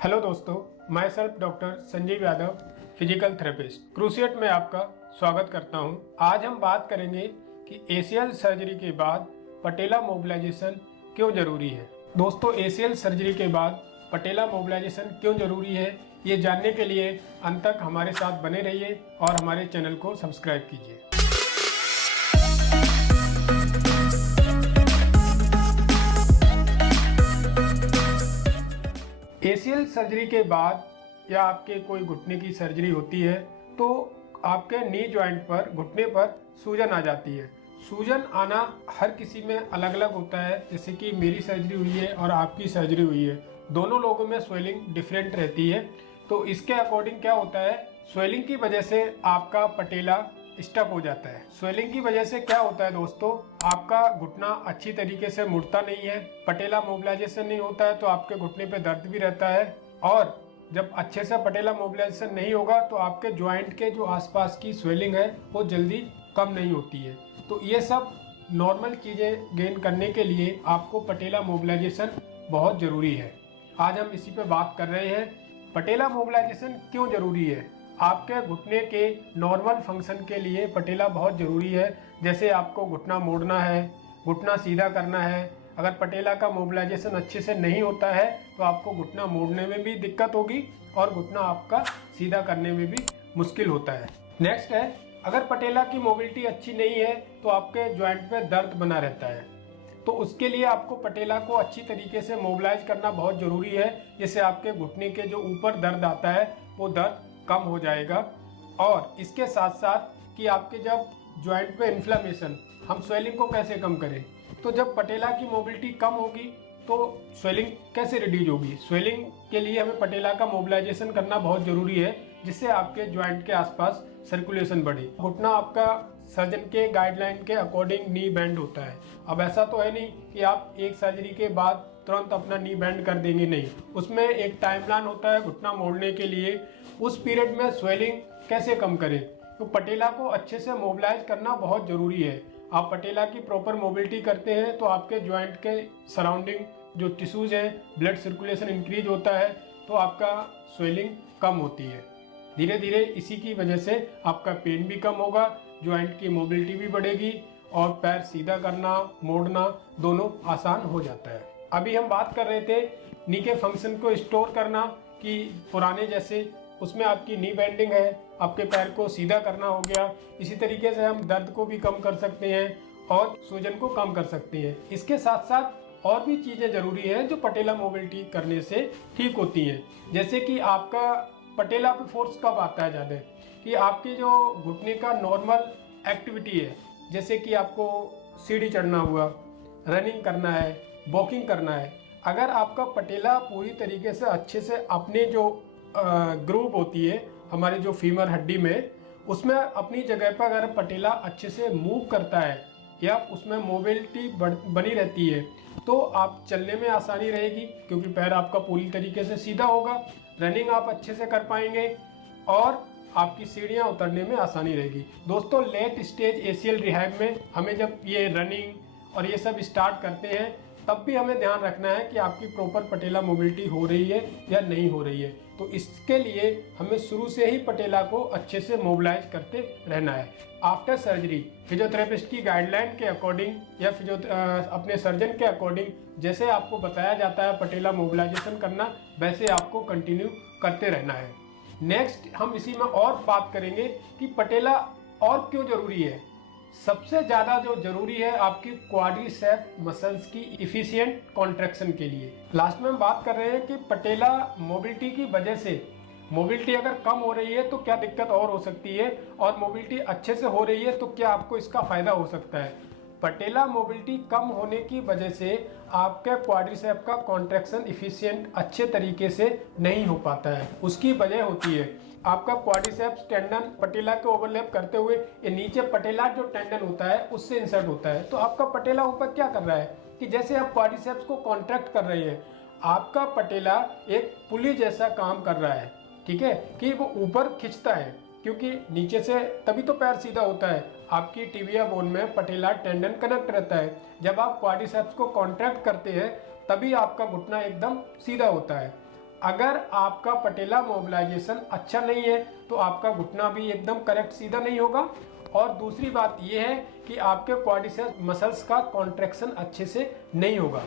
Hello दोस्तों, मैं self doctor Sanjeev Yadav, physical therapist cruciate में आपका स्वागत करता हूं। आज हम बात करेंगे कि एसीएल सर्जरी के बाद पटेला मोबिलाइजेशन क्यों जरूरी है। दोस्तों, एसीएल सर्जरी के बाद पटेला मोबिलाइजेशन क्यों जरूरी है, ये जानने के लिए अंत तक हमारे साथ बने रहिए और हमारे चैनल को सब्सक्राइब कीजिए। एसीएल सर्जरी के बाद या आपके कोई घुटने की सर्जरी होती है तो आपके नी जॉइंट पर, घुटने पर सूजन आ जाती है। सूजन आना हर किसी में अलग अलग होता है। जैसे कि मेरी सर्जरी हुई है और आपकी सर्जरी हुई है, दोनों लोगों में स्वेलिंग डिफरेंट रहती है। तो इसके अकॉर्डिंग क्या होता है, स्वेलिंग की वजह से आपका पटेला स्टक हो जाता है। स्वेलिंग की वजह से क्या होता है दोस्तों, आपका घुटना अच्छी तरीके से मुड़ता नहीं है, पटेला मोबिलाइजेशन नहीं होता है तो आपके घुटने पे दर्द भी रहता है। और जब अच्छे से पटेला मोबिलाइजेशन नहीं होगा तो आपके ज्वाइंट के जो आसपास की स्वेलिंग है वो जल्दी कम नहीं होती है। तो ये सब नॉर्मल चीज़ें गेन करने के लिए आपको पटेला मोबिलाइजेशन बहुत ज़रूरी है। आज हम इसी पे बात कर रहे हैं, पटेला मोबिलाइजेशन क्यों ज़रूरी है। आपके घुटने के नॉर्मल फंक्शन के लिए पटेला बहुत ज़रूरी है। जैसे आपको घुटना मोड़ना है, घुटना सीधा करना है, अगर पटेला का मोबिलाइजेशन अच्छे से नहीं होता है तो आपको घुटना मोड़ने में भी दिक्कत होगी और घुटना आपका सीधा करने में भी मुश्किल होता है। नेक्स्ट है, अगर पटेला की मोबिलिटी अच्छी नहीं है तो आपके जॉइंट पे दर्द बना रहता है। तो उसके लिए आपको पटेला को अच्छी तरीके से मोबिलाइज करना बहुत ज़रूरी है, जिससे आपके घुटने के जो ऊपर दर्द आता है वो दर्द कम हो जाएगा। और इसके साथ साथ कि आपके जब जॉइंट पे इन्फ्लेमेशन, हम स्वेलिंग को कैसे कम करें, तो जब पटेला की मोबिलिटी कम होगी तो स्वेलिंग कैसे रिड्यूज होगी। स्वेलिंग के लिए हमें पटेला का मोबिलाइजेशन करना बहुत ज़रूरी है, जिससे आपके जॉइंट के आसपास सर्कुलेशन बढ़े। घुटना आपका सर्जन के गाइडलाइन के अकॉर्डिंग नी बेंड होता है। अब ऐसा तो है नहीं कि आप एक सर्जरी के बाद तुरंत अपना नी बेंड कर देंगे, नहीं, उसमें एक टाइमलाइन होता है घुटना मोड़ने के लिए। उस पीरियड में स्वेलिंग कैसे कम करें, तो पटेला को अच्छे से मोबिलाइज करना बहुत ज़रूरी है। आप पटेला की प्रॉपर मोबिलिटी करते हैं तो आपके जॉइंट के सराउंडिंग जो टिश्यूज हैं, ब्लड सर्कुलेशन इंक्रीज होता है तो आपका स्वेलिंग कम होती है। धीरे धीरे इसी की वजह से आपका पेन भी कम होगा, जॉइंट की मोबिलिटी भी बढ़ेगी और पैर सीधा करना, मोड़ना दोनों आसान हो जाता है। अभी हम बात कर रहे थे नी के फंक्शन को स्टोर करना, कि पुराने जैसे उसमें आपकी नी बेंडिंग है, आपके पैर को सीधा करना हो गया। इसी तरीके से हम दर्द को भी कम कर सकते हैं और सूजन को कम कर सकते हैं। इसके साथ साथ और भी चीज़ें ज़रूरी हैं जो पटेला मोबिलिटी करने से ठीक होती हैं। जैसे कि आपका पटेला पे फोर्स कब आता है ज़्यादा, कि आपकी जो घुटने का नॉर्मल एक्टिविटी है, जैसे कि आपको सीढ़ी चढ़ना हुआ, रनिंग करना है, वॉकिंग करना है, अगर आपका पटेला पूरी तरीके से अच्छे से अपने जो ग्रूव होती है हमारे जो फीमर हड्डी में, उसमें अपनी जगह पर अगर पटेला अच्छे से मूव करता है या उसमें मोबिलिटी बनी रहती है तो आप चलने में आसानी रहेगी, क्योंकि पैर आपका पूरी तरीके से सीधा होगा। रनिंग आप अच्छे से कर पाएंगे और आपकी सीढ़ियाँ उतरने में आसानी रहेगी। दोस्तों, लेट स्टेज एसीएल रिहैब में हमें जब ये रनिंग और ये सब स्टार्ट करते हैं तब भी हमें ध्यान रखना है कि आपकी प्रॉपर पटेला मोबिलिटी हो रही है या नहीं हो रही है। तो इसके लिए हमें शुरू से ही पटेला को अच्छे से मोबिलाइज करते रहना है। आफ्टर सर्जरी फिजियोथेरेपिस्ट की गाइडलाइन के अकॉर्डिंग या अपने सर्जन के अकॉर्डिंग जैसे आपको बताया जाता है पटेला मोबिलाइजेशन करना, वैसे आपको कंटिन्यू करते रहना है। नेक्स्ट हम इसी में और बात करेंगे कि पटेला और क्यों जरूरी है। सबसे ज़्यादा जो जरूरी है आपकी क्वाड्रिसेप मसल्स की इफिशिएंट कॉन्ट्रैक्शन के लिए। लास्ट में हम बात कर रहे हैं कि पटेला मोबिलिटी की वजह से, मोबिलिटी अगर कम हो रही है तो क्या दिक्कत और हो सकती है, और मोबिलिटी अच्छे से हो रही है तो क्या आपको इसका फायदा हो सकता है। पटेला मोबिलिटी कम होने की वजह से आपके क्वाड्रिसेप का कॉन्ट्रैक्शन इफिशिएंट अच्छे तरीके से नहीं हो पाता है। उसकी वजह होती है आपका क्वाड्रिसेप्स टेंडन पटेला के ओवरलैप करते हुए ये नीचे पटेला जो टेंडन होता है उससे इंसर्ट होता है। तो आपका पटेला ऊपर क्या कर रहा है कि जैसे आप क्वाड्रिसेप्स को कॉन्ट्रैक्ट कर रहे हैं, आपका पटेला एक पुली जैसा काम कर रहा है, ठीक है, कि वो ऊपर खींचता है, क्योंकि नीचे से तभी तो पैर सीधा होता है। आपकी टिबिया बोन में पटेला टेंडन कनेक्ट रहता है। जब आप क्वाड्रिसेप्स को कॉन्ट्रैक्ट करते हैं तभी आपका घुटना एकदम सीधा होता है। अगर आपका पटेला मोबिलाइजेशन अच्छा नहीं है तो आपका घुटना भी एकदम करेक्ट सीधा नहीं होगा। और दूसरी बात यह है कि आपके क्वाड्रिसेप्स मसल्स का कॉन्ट्रैक्शन अच्छे से नहीं होगा।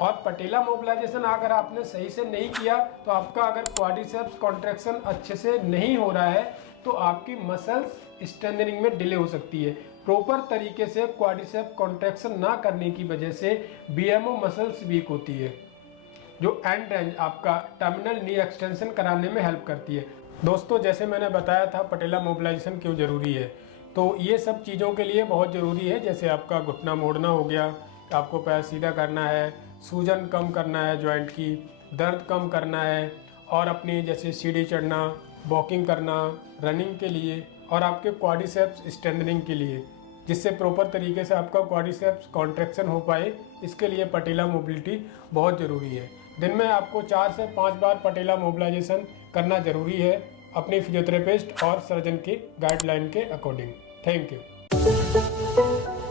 और पटेला मोबिलाइजेशन अगर आपने सही से नहीं किया तो आपका अगर क्वाड्रिसेप्स कॉन्ट्रैक्शन अच्छे से नहीं हो रहा है तो आपकी मसल्स स्ट्रेंथनिंग में डिले हो सकती है। प्रॉपर तरीके से क्वाड्रिसेप्स कॉन्ट्रैक्शन ना करने की वजह से बीएमओ मसल्स वीक होती है, जो एंड रेंज आपका टर्मिनल नी एक्सटेंशन कराने में हेल्प करती है। दोस्तों, जैसे मैंने बताया था पटेला मोबिलाइजेशन क्यों ज़रूरी है, तो ये सब चीज़ों के लिए बहुत ज़रूरी है। जैसे आपका घुटना मोड़ना हो गया, आपको पैर सीधा करना है, सूजन कम करना है जॉइंट की, दर्द कम करना है, और अपनी जैसे सीढ़ी चढ़ना, वॉकिंग करना, रनिंग के लिए, और आपके क्वाड्रिसेप्स स्ट्रेंथनिंग के लिए, जिससे प्रॉपर तरीके से आपका क्वाड्रिसेप्स कॉन्ट्रैक्शन हो पाए, इसके लिए पटेला मोबिलिटी बहुत ज़रूरी है। दिन में आपको 4 से 5 बार पटेला मोबिलाइजेशन करना ज़रूरी है अपने फिजियोथेरेपिस्ट और सर्जन की गाइडलाइन के अकॉर्डिंग। Thank you.